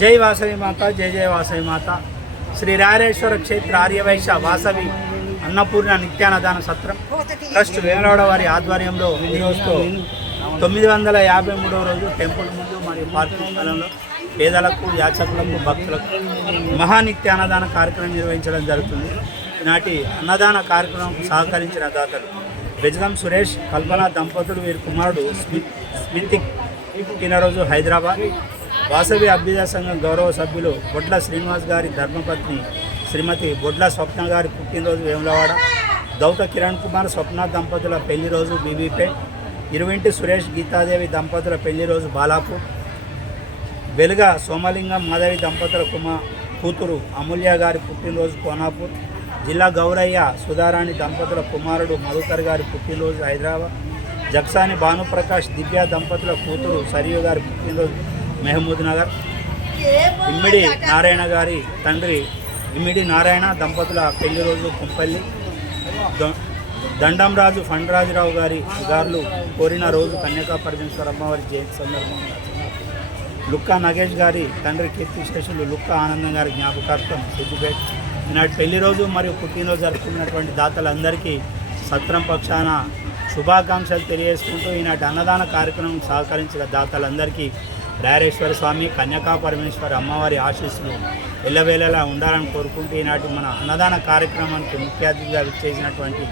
జై వాసవి మాత, జై జయ వాసవి మాత. శ్రీ రాయరేశ్వర క్షేత్ర ఆర్యవైశ్య వాసవి అన్నపూర్ణ నిత్యాన్నదాన సత్రం ట్రస్ట్ వేములవాడ వారి ఆధ్వర్యంలో ఈరోజుతో 953వ రోజు టెంపుల్ ముందు మరియు పార్కింగ్ స్థలంలో పేదలకు, యాచకులకు, భక్తులకు మహానిత్యాన్నదాన కార్యక్రమం నిర్వహించడం జరుగుతుంది. ఈనాటి అన్నదాన కార్యక్రమంకు సహకరించిన దాతలు బెజగం సురేష్, కల్పన దంపతులు, వీరి కుమారుడు స్మితిక్ పుట్టినరోజు హైదరాబాద్. వాసవి అభ్యుదయ సంఘం గౌరవ సభ్యులు బొడ్ల శ్రీనివాస్ గారి ధర్మపత్ని శ్రీమతి బొడ్ల స్వప్న గారి పుట్టినరోజు వేములవాడ. దౌత కిరణ్ కుమార్, స్వప్న దంపతుల పెళ్లి రోజు బీబీపేట్. ఇరువింటి సురేష్, గీతాదేవి దంపతుల పెళ్లి రోజు బాలాపూర్. వెలుగ సోమలింగం, మాధవి దంపతుల కూతురు అమూల్య గారి పుట్టినరోజు కోనాపూర్. జిల్లా గౌరయ్య, సుధారాణి దంపతుల కుమారుడు మధుకర్ గారి పుట్టినరోజు హైదరాబాద్. జక్సాని భానుప్రకాష్, దివ్య దంపతుల కూతురు సరియు గారి పుట్టినరోజు మహమూద్ నగర్. ఇమ్మిడి నారాయణ గారి తండ్రి ఇమ్మిడి నారాయణ దంపతుల పెళ్లి రోజు కుంపల్లి. దండంరాజు ఫండ్రాజురావు గారు కోరిన రోజు కన్యకా పరమేశ్వర అమ్మవారి జయంతి సందర్భంగా లుక్కా నగేష్ గారి తండ్రి కీర్తిశేషులు లుక్కా ఆనందం గారి జ్ఞాపకార్థం సిద్దిపేట. ఈనాటి పెళ్లి రోజు మరియు పుట్టినరోజు జరుపుకున్నటువంటి దాతలందరికీ సత్రం పక్షాన శుభాకాంక్షలు తెలియజేసుకుంటూ ఈనాటి అన్నదాన కార్యక్రమం సహకరించిన దాతలందరికీ రాయరేశ్వర స్వామి, కన్యకా పరమేశ్వర అమ్మవారి ఆశీస్సులు ఎల్లవేళలా ఉండాలని కోరుకుంటూ ఈనాటి మన అన్నదాన కార్యక్రమానికి ముఖ్య అతిథిగా విచ్చేసినటువంటి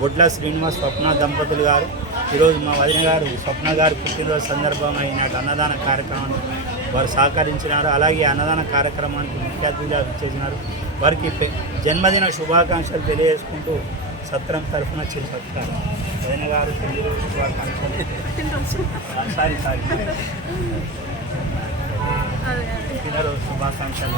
బొడ్ల శ్రీనివాస్, స్వప్న దంపతులు గారు, ఈరోజు మా వదిన గారు స్వప్న గారి పుట్టినరోజు సందర్భంగా ఈనాటి అన్నదాన కార్యక్రమాన్ని వారు సహకరించినారు. అలాగే అన్నదాన కార్యక్రమానికి ముఖ్య అతిథిగా విచ్చేసినారు. వారికి జన్మదిన శుభాకాంక్షలు తెలియజేసుకుంటూ సత్రం తరఫున చిరు సత్కారం. వదిన గారు పెళ్లి రోజు శుభాకాంక్షలు, పుట్టినరోజు శుభాకాంక్షలు.